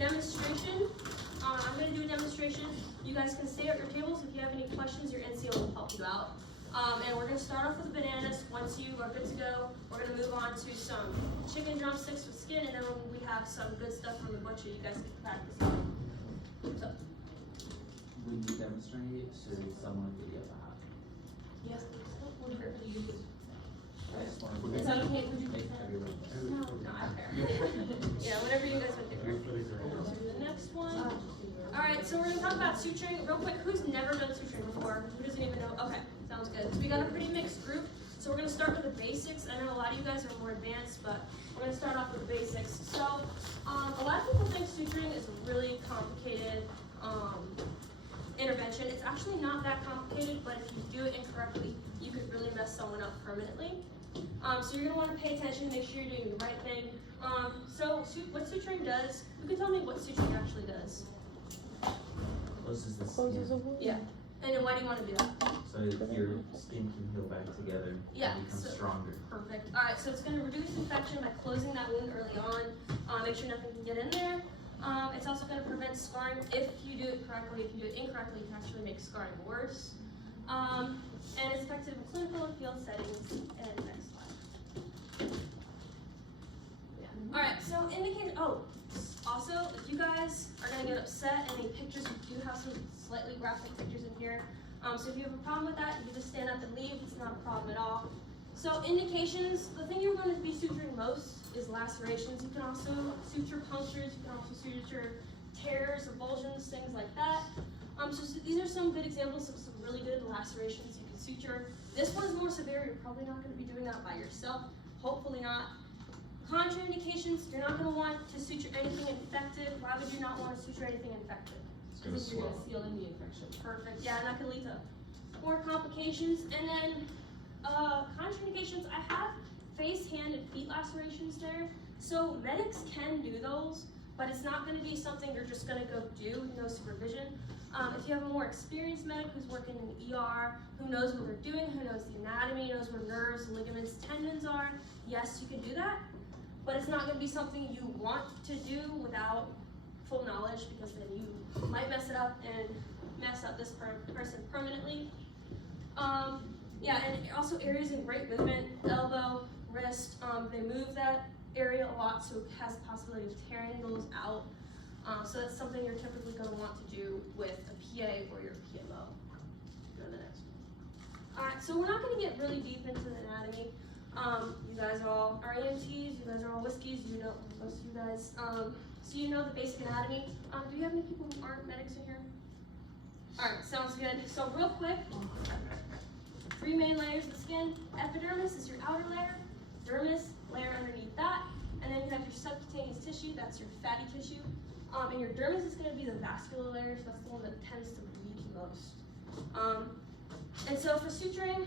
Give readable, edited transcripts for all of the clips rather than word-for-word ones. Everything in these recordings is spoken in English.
demonstration. I'm going to do a demonstration. You guys can stay at your tables. If you have any questions, your NCO will help you out. And we're going to start off with the bananas. Once you are good to go, we're going to move on to some chicken drumsticks with skin, and then we have some good stuff from the butcher you guys can practice on. So, When you demonstrate, should someone video that? yes, we're here for you. I just want Is that okay? Would you make everyone. No, I don't care. Yeah, whatever you guys want to do. The next one. Alright, so we're going to talk about suturing real quick. Who's never done suturing before? Who doesn't even know? Okay, sounds good. So we got a pretty mixed group. So we're going to start with the basics. I know a lot of you guys are more advanced, but we're going to start off with the basics. So a lot of people think suturing is a really complicated intervention. It's actually not that complicated, but if you do it incorrectly, you could really mess someone up permanently. So you're going to want to pay attention, make sure you're doing the right thing. So what suturing does, you can tell me what suturing actually does. Closes the skin. Yeah. And then why do you want to do that? So your skin can heal back together Yeah, and become so- stronger. Perfect. Alright, so it's going to reduce infection by closing that wound early on. Make sure nothing can get in there. It's also going to prevent scarring if you do it correctly. If you do it incorrectly, it can actually make scarring worse. And it's effective in clinical and field settings. And next slide. Alright, so indicate, also, if you guys are going to get upset, any pictures, we do have some slightly graphic pictures in here. So if you have a problem with that, you can just stand up and leave. It's not a problem at all. So indications, the thing you're going to be suturing most is lacerations. You can also suture punctures, you can also suture tears, avulsions, things like that. So these are some good examples of some really good lacerations you can suture. This one is more severe. You're probably not going to be doing that by yourself. Hopefully not. Contraindications, you're not going to want to suture anything infected. Why would you not want to suture anything infected? It's Because gonna you're going to swell. seal in the infection. Perfect. Yeah, and that can lead to more complications. And then contraindications, I have face, hand, and feet lacerations there. So medics can do those, but it's not going to be something you're just going to go do, no supervision. If you have a more experienced medic who's working in the ER, who knows what they're doing, who knows the anatomy, knows where nerves, ligaments, tendons are, yes, you can do that. But it's not going to be something you want to do without full knowledge, because then you might mess it up and mess up this person permanently. Yeah, and also areas in great movement, elbow, wrist, they move that area a lot, so it has the possibility of tearing those out. So that's something you're typically going to want to do with a PA or your PMO. Go to the next one. Alright, so we're not going to get really deep into the anatomy. You guys all are EMTs, you guys are all whiskeys, you know, most of you guys. So you know the basic anatomy. Do you have any people who aren't medics in here? Alright, sounds good. So real quick, 3 main layers of the skin. Epidermis is your outer layer, dermis, layer underneath that, and then you have your subcutaneous tissue, that's your fatty tissue. And your dermis is going to be the vascular layer, so that's the one that tends to bleed the most. And so for suturing,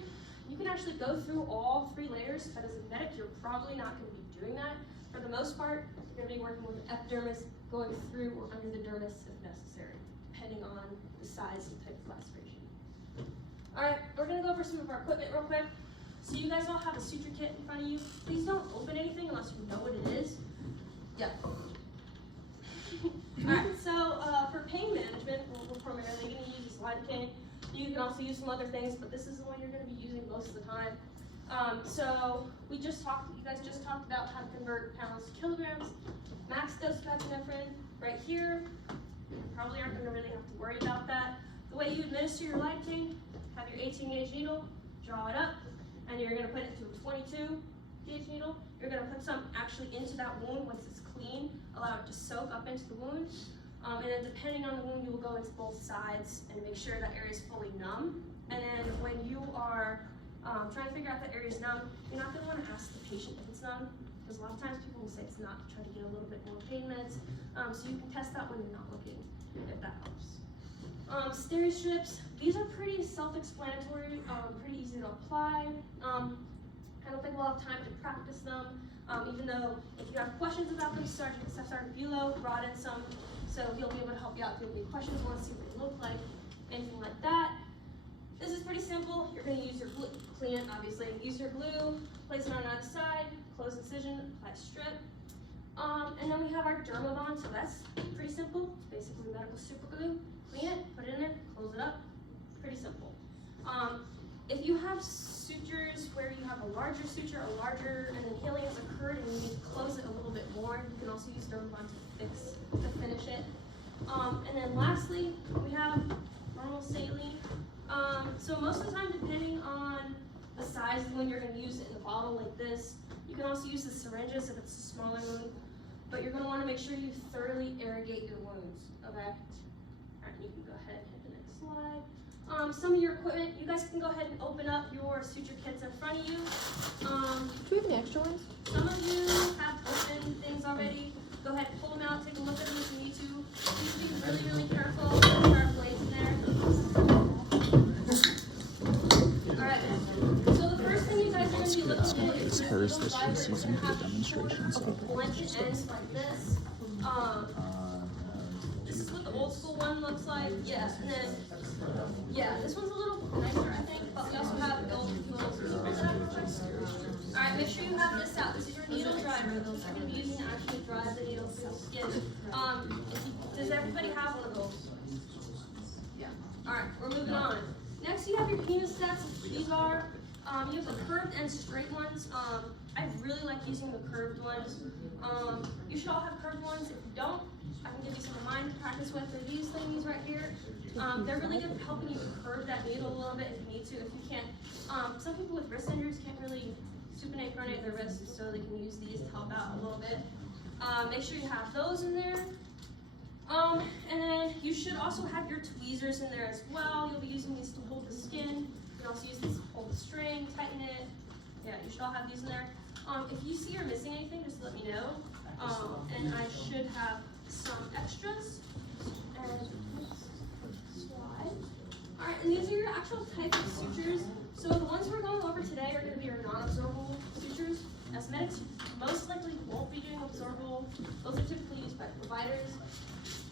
you can actually go through all 3 layers, but as a medic, you're probably not going to be doing that. For the most part, you're going to be working with the epidermis, going through or under the dermis if necessary, depending on the size and type of laceration. Alright, we're going to go over some of our equipment real quick. So you guys all have a suture kit in front of you. Please don't open anything unless you know what it is. Yeah. Alright, so for pain management, we're primarily going to use a lidocaine. You can also use some other things, but this is the one you're going to be using most of the time. So you guys just talked about how to convert pounds to kilograms. Max dose of epinephrine right here. You probably aren't going to really have to worry about that. The way you administer your lidocaine, have your 18-gauge needle, draw it up, and you're going to put it into a 22-gauge needle. You're going to put some actually into that wound once it's clean, allow it to soak up into the wound. And then depending on the wound, you will go into both sides and make sure that area is fully numb. And then when you are trying to figure out that area is numb, you're not going to want to ask the patient if it's numb, because a lot of times people will say it's not to try to get a little bit more pain meds. So you can test that when you're not looking, if that helps. Steri strips, these are pretty self-explanatory, pretty easy to apply. I don't think we'll have time to practice them, even though if you have questions about them, Staff Sergeant Bulow brought in some, so he'll be able to help you out if you have any questions, want to see what they look like, anything like that. This is pretty simple. You're going to use your glue, clean it obviously, use your glue, place it on either side, close incision, apply strip. And then we have our Dermabond, so that's pretty simple. It's basically medical super glue. Clean it, put it in there, close it up. Pretty simple. If you have sutures where you have a larger suture, and then healing has occurred and you need to close it a little bit more, you can also use Dermabond to finish it. And then lastly, we have normal saline. So most of the time, depending on the size of the one you're going to use it in a bottle like this, you can also use the syringes if it's a smaller wound, but you're going to want to make sure you thoroughly irrigate your wounds, okay? Alright, you can go ahead and hit the next slide. Some of your equipment, you guys can go ahead and open up your suture kits in front of you. Do we have any extra ones? Some of you have open things already. Go ahead and pull them out, take a look at them if you need to. Please be really, really careful. There are blades in there. Alright, so the first thing you guys are going to be looking for is hers that she's using for the demonstration, so blunt ends like this. This is what the old school one looks like. Yeah, and then, yeah, this one's a little nicer, I think, but we also have the old Alright, make sure you have this out. This is your needle driver. Those are going to be using to actually dry the needle through the skin. Does everybody have one of those? Yeah. Alright, we're moving on. Next, you have your penis sets. These are, you have the curved and straight ones. I really like using the curved ones. You should all have curved ones. If you don't, I can give you some of mine to practice with. They're these things right here. They're really good at helping you curve that needle a little bit if you need to. If you can't, some people with wrist injuries can't really supinate, pronate their wrists, so they can use these to help out a little bit. Make sure you have those in there. And then you should also have your tweezers in there as well. You'll be using these to hold the skin. You can also use these to hold the string, tighten it. Yeah, you should all have these in there. If you see you're missing anything, just let me know. And I should have some extras. And slide. Alright, and these are your actual type of sutures. So the ones we're going over today are going to be your non-absorbable sutures. As medics most likely won't be doing absorbable. Those are typically used by providers.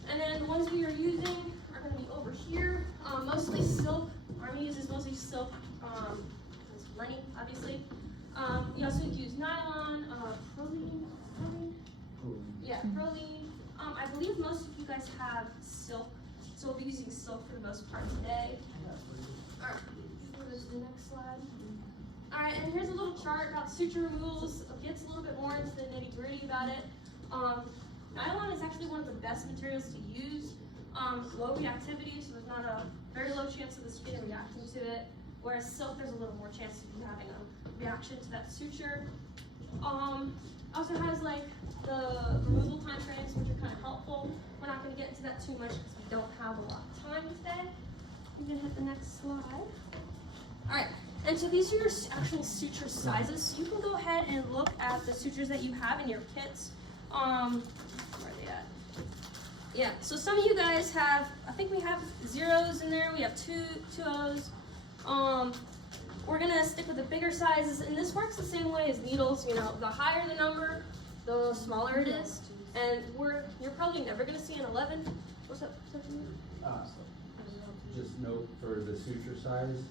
And then the ones we are using are going to be over here. Mostly silk. Army uses mostly silk. It's money, obviously. You also use nylon, proline. Yeah, proline. I believe most of you guys have silk, so we'll be using silk for the most part today. Alright, go to the next slide. Alright, and here's a little chart about suture removals. It gets a little bit more into the nitty-gritty about it. Nylon is actually one of the best materials to use. Low reactivity, so there's not a very low chance of the skin reacting to it. Whereas silk, there's a little more chance of you having a reaction to that suture. Also has like the removal time frames, which are kind of helpful. We're not going to get into that too much because we don't have a lot of time today. You can hit the next slide. Alright, and so these are your actual suture sizes. So you can go ahead and look at the sutures that you have in your kits. Where are they at? Yeah, so some of you guys have, I think we have zeros in there. We have two O's. We're gonna stick with the bigger sizes, and this works the same way as needles. You know, the higher the number, the smaller it is. And you're probably never gonna see an 11. What's up? Just note for the suture size,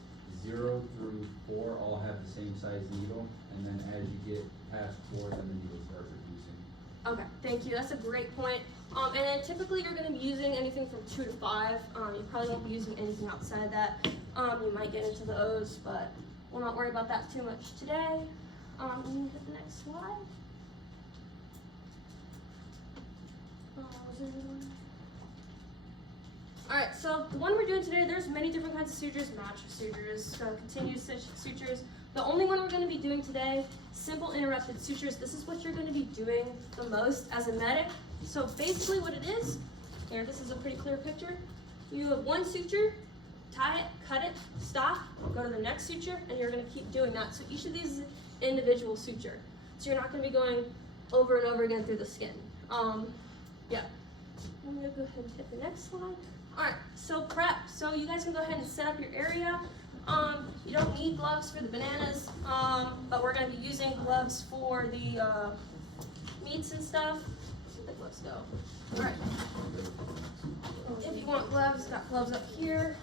0 through 4 all have the same size needle, and then as you get past 4, then the needles start reducing. Okay, thank you. That's a great point. And then typically you're going to be using anything from 2 to 5. You probably won't be using anything outside that. You might get into the O's, but we'll not worry about that too much today. You can hit the next slide. Alright, so the one we're doing today, there's many different kinds of sutures, match sutures, continuous sutures. The only one we're going to be doing today, simple interrupted sutures. This is what you're going to be doing the most as a medic. So basically what it is, here, this is a pretty clear picture. You have one suture, tie it, cut it, stop, go to the next suture, and you're going to keep doing that. So each of these is an individual suture. So you're not going to be going over and over again through the skin. Yeah. I'm going to go ahead and hit the next slide. Alright, so prep. So you guys can go ahead and set up your area. You don't need gloves for the bananas, but we're going to be using gloves for the meats and stuff. Where'd the gloves go? Alright. If you want gloves, got gloves up here.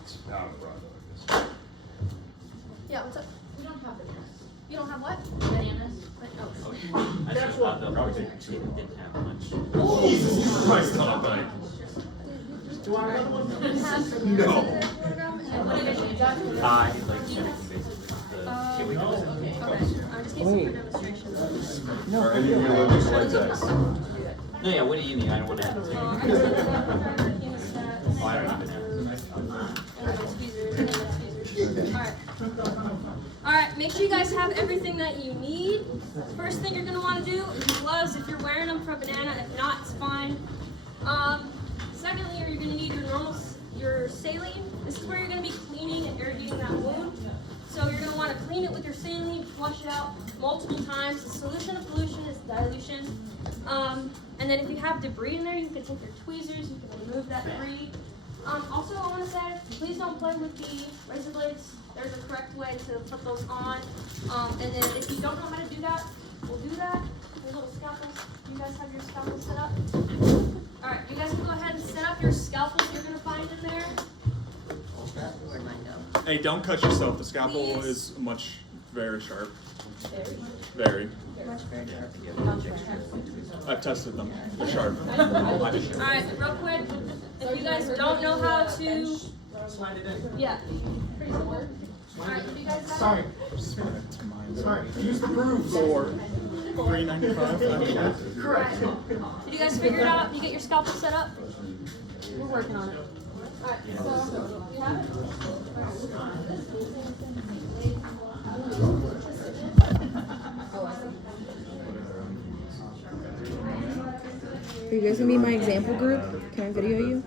Yeah, what's up? We don't have the dress. You don't have what? Bananas. I just thought the project actually didn't have much. Jesus Christ, not bad. Do I have one? No. Like everything basically. The Okay. I'm just getting some for demonstrations. Are any of you allergic to latex? No, yeah, what do you mean? I don't want to have to. I'm just gonna Oh, I don't even have. Alright, make sure you guys have everything that you need. First thing you're gonna want to do is gloves if you're wearing them for a banana. If not, it's fine. Secondly, you're gonna need your saline. This is where you're gonna be cleaning and irrigating that wound. So you're gonna want to clean it with your saline, flush it out multiple times. The solution of pollution is dilution. And then if you have debris in there, you can take your tweezers, you can remove that debris. Also, I want to say, please don't play with the razor blades. There's a correct way to put those on. And then if you don't know how to do that, we'll do that. Your little scalpels. You guys have your scalpels set up? Alright, you guys can go ahead and set up your scalpels you're going to find in there. Where'd mine go? Hey, don't cut yourself. The scalpel Please. is very sharp. Very. Very. Much very sharp. I've tested them. They're sharp. Alright, real quick, if you guys don't know how to, yeah, pretty simple. Alright, if you guys have, Sorry. Use the grooves. For $3.95. Correct. did you guys figure it out? You get your scalpel set up? We're working on it. Alright, so, you have it? Are you guys gonna be my example group? Can I video you?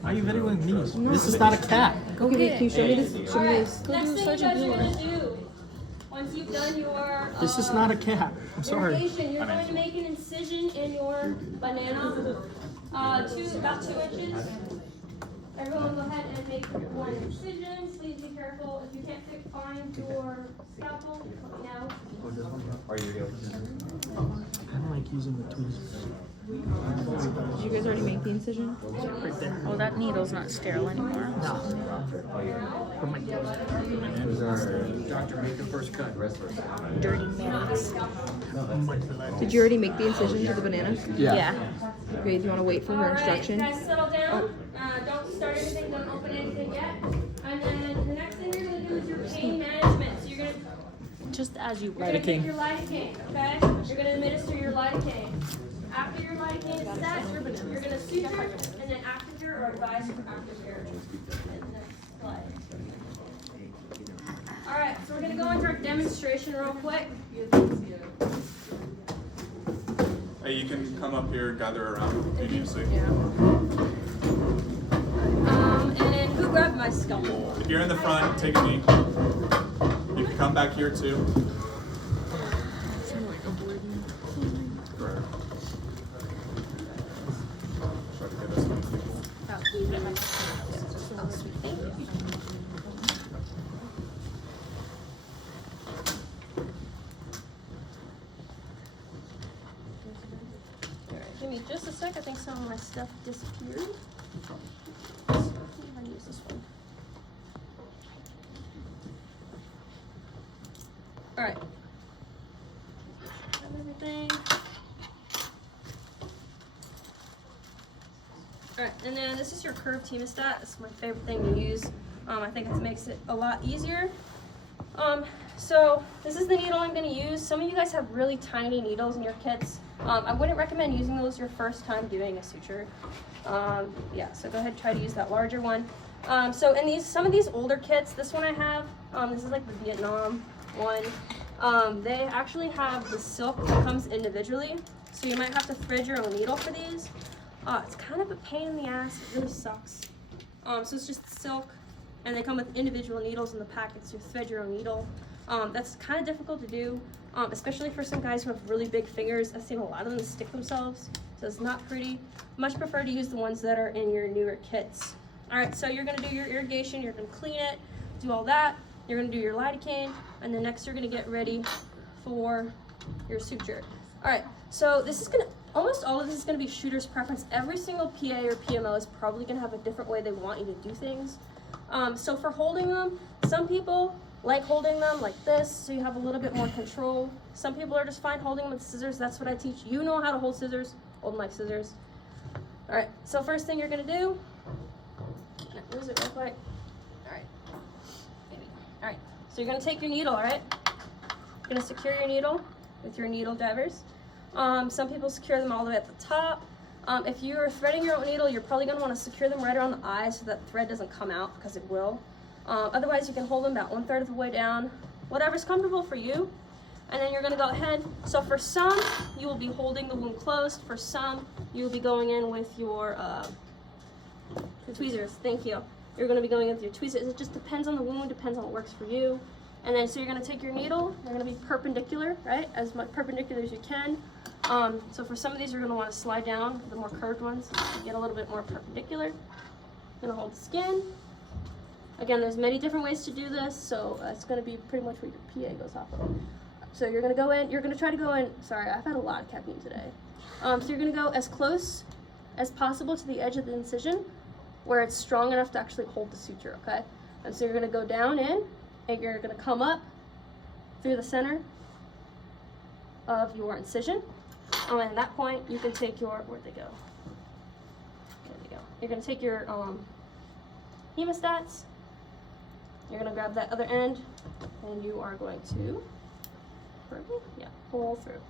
Why are you videoing me? No. This is not a cat. Okay, wait, can you show me this? Show me Alright, this. next thing you guys are gonna do, once you've done your, This is not a cat. I'm sorry. irrigation, you're going to make an incision in your banana, about 2 inches. Everyone go ahead and make one incision. Please be careful. If you can't find your scalpel, let me know. Are you real? I don't like using the tweezers. Did you guys already make the incision? Right there. Well, that needle's not sterile anymore. No. For my Doctor, make the first cut. Dirty minutes. Did you already make the incision to the banana? Yeah. Okay, do you want to wait for her instruction? Alright, guys, settle down. Don't start anything, don't open anything yet. And then the next thing you're going to do is your pain management. So you're going to Just as you take your lidocaine, okay? You're going to administer your lidocaine. After your lidocaine is set, you're going to suture, and then aftercare or advise for aftercare. Alright, so we're going to go into our demonstration real quick. Hey, you can come up here, gather around if you need to see. And then who grabbed my scalpel? If you're in the front, take a knee. You can come back here too. Correct. Try to get as many people. Oh, sweet, thank you. Alright, give me just a sec. I think some of my stuff disappeared. I use this one. Alright. Grab everything. Alright, and then this is your curved hemostat. This is my favorite thing to use. I think it makes it a lot easier. So this is the needle I'm going to use. Some of you guys have really tiny needles in your kits. I wouldn't recommend using those your first time doing a suture. Yeah, so go ahead and try to use that larger one. So in some of these older kits, this one I have, this is like the Vietnam one. They actually have the silk that comes individually, so you might have to thread your own needle for these. It's kind of a pain in the ass. It really sucks. So it's just silk, and they come with individual needles in the packets. You thread your own needle. That's kind of difficult to do, especially for some guys who have really big fingers. I've seen a lot of them stick themselves, so it's not pretty. Much prefer to use the ones that are in your newer kits. All right, so you're gonna do your irrigation, you're gonna clean it, do all that. You're gonna do your lidocaine, and then next you're gonna get ready for your suture. All right, so this is almost all of this is gonna be shooter's preference. Every single PA or PMO is probably gonna have a different way they want you to do things. So for holding them, some people like holding them like this, so you have a little bit more control. Some people are just fine holding them with scissors. That's what I teach. You know how to hold scissors. Hold them like scissors. All right, so first thing you're gonna do, lose it real quick. All right, maybe. All right, so you're gonna take your needle, all right? You're gonna secure your needle with your needle drivers. Some people secure them all the way at the top. If you are threading your own needle, you're probably gonna wanna secure them right around the eye so that the thread doesn't come out, because it will. Otherwise, you can hold them about 1/3 of the way down, whatever's comfortable for you. And then you're gonna go ahead. So for some, you will be holding the wound closed. For some, you will be going in with your tweezers. Thank you. You're gonna be going in with your tweezers. It just depends on the wound, depends on what works for you. And then so you're gonna take your needle. You're gonna be perpendicular, right? As much perpendicular as you can. So for some of these, you're gonna want to slide down. The more curved ones, get a little bit more perpendicular. You're gonna hold the skin. Again, there's many different ways to do this, so it's gonna be pretty much where your PA goes off of. So you're gonna go in. You're gonna try to go in. Sorry, I've had a lot of caffeine today. So you're gonna go as close as possible to the edge of the incision, where it's strong enough to actually hold the suture. Okay. And so you're gonna go down in, and you're gonna come up through the center of your incision. And at that point, you can take your, where'd they go? There they go. You're gonna take your hemostats. You're gonna grab that other end, and you are going to, pull through.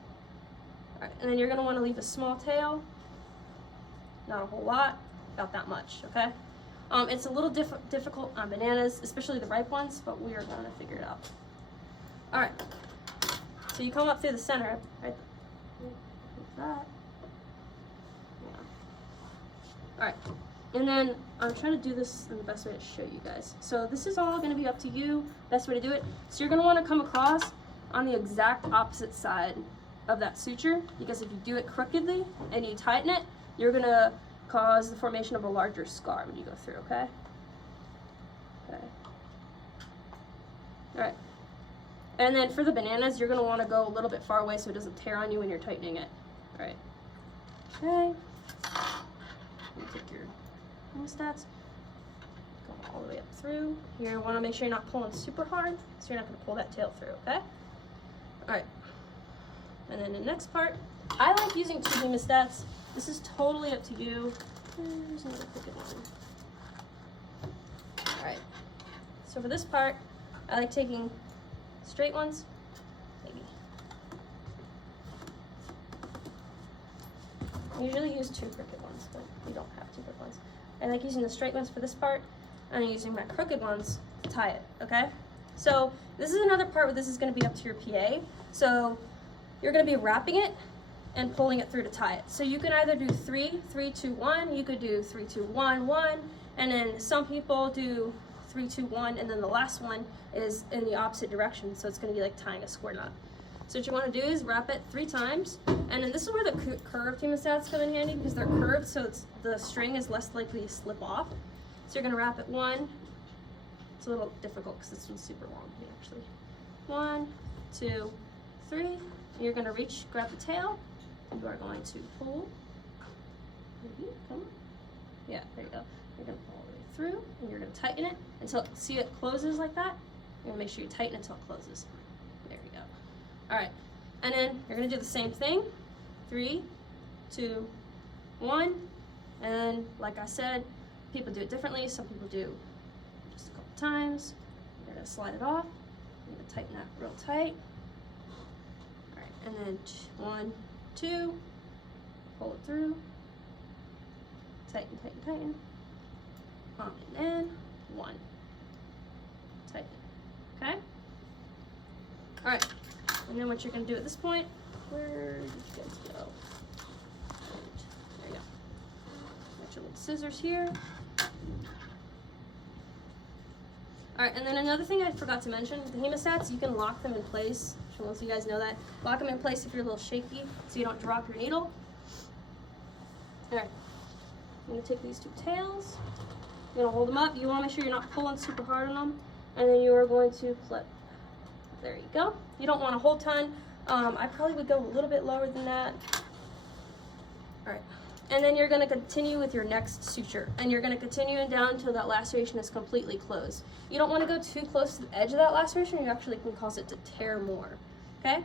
All right, and then you're gonna want to leave a small tail. Not a whole lot, about that much. Okay. It's a little difficult on bananas, especially the ripe ones, but we are gonna figure it out. All right. So you come up through the center, right? Like that. Yeah. All right. And then I'm trying to do this in the best way to show you guys. So this is all gonna be up to you, best way to do it. So you're gonna wanna come across on the exact opposite side of that suture, because if you do it crookedly and you tighten it, you're gonna cause the formation of a larger scar when you go through, okay? Okay. All right. And then for the bananas, you're gonna wanna go a little bit far away so it doesn't tear on you when you're tightening it. All right. Okay. You take your hemostats, go all the way up through. You wanna make sure you're not pulling super hard, so you're not gonna pull that tail through, okay? All right. And then the next part, I like using 2 hemostats. This is totally up to you. There's another crooked one. All right. So for this part, I like taking straight ones, maybe. I usually use 2 crooked ones, but you don't have 2 crooked ones. I like using the straight ones for this part, and I'm using my crooked ones to tie it, okay? So this is another part where this is gonna be up to your PA. So you're gonna be wrapping it and pulling it through to tie it. So you can either do 3, 3, 2, 1, you could do 3, 2, 1, 1, and then some people do 3, 2, 1, and then the last one is in the opposite direction, so it's gonna be like tying a square knot. So what you wanna do is wrap it 3 times, and then this is where the curved hemostats come in handy, because they're curved, so the string is less likely to slip off. So you're gonna wrap it 1, it's a little difficult because this one's super long, actually. 1, 2, 3, and you're gonna reach, grab the tail, you are going to pull, maybe, come on, yeah, there you go. You're gonna pull all the way through, and you're gonna tighten it until, see it closes like that? You're gonna make sure you tighten it until it closes. There you go. All right, and then you're gonna do the same thing, 3, 2, 1, and then, like I said, people do it differently. Some people do just a couple times. You're gonna slide it off, you're gonna tighten that real tight. All right, and then 1, 2, pull it through, tighten, tighten, tighten, and then 1, tighten, okay? All right, and then what you're gonna do at this point, where did you guys go? There you go. Got your little scissors here. All right, and then another thing I forgot to mention, the hemostats, you can lock them in place. I'm sure most of you guys know that. Lock them in place if you're a little shaky, so you don't drop your needle. All right, I'm gonna take these 2 tails. You're gonna hold them up. You wanna make sure you're not pulling super hard on them. And then you are going to flip. There you go. You don't want a whole ton. I probably would go a little bit lower than that. All right, And then you're gonna continue with your next suture. And you're gonna continue it down until that laceration is completely closed. You don't wanna go too close to the edge of that laceration, you actually can cause it to tear more, okay?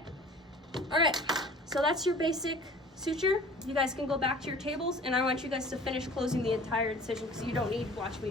All right, so that's your basic suture. You guys can go back to your tables, and I want you guys to finish closing the entire incision because you don't need to watch me do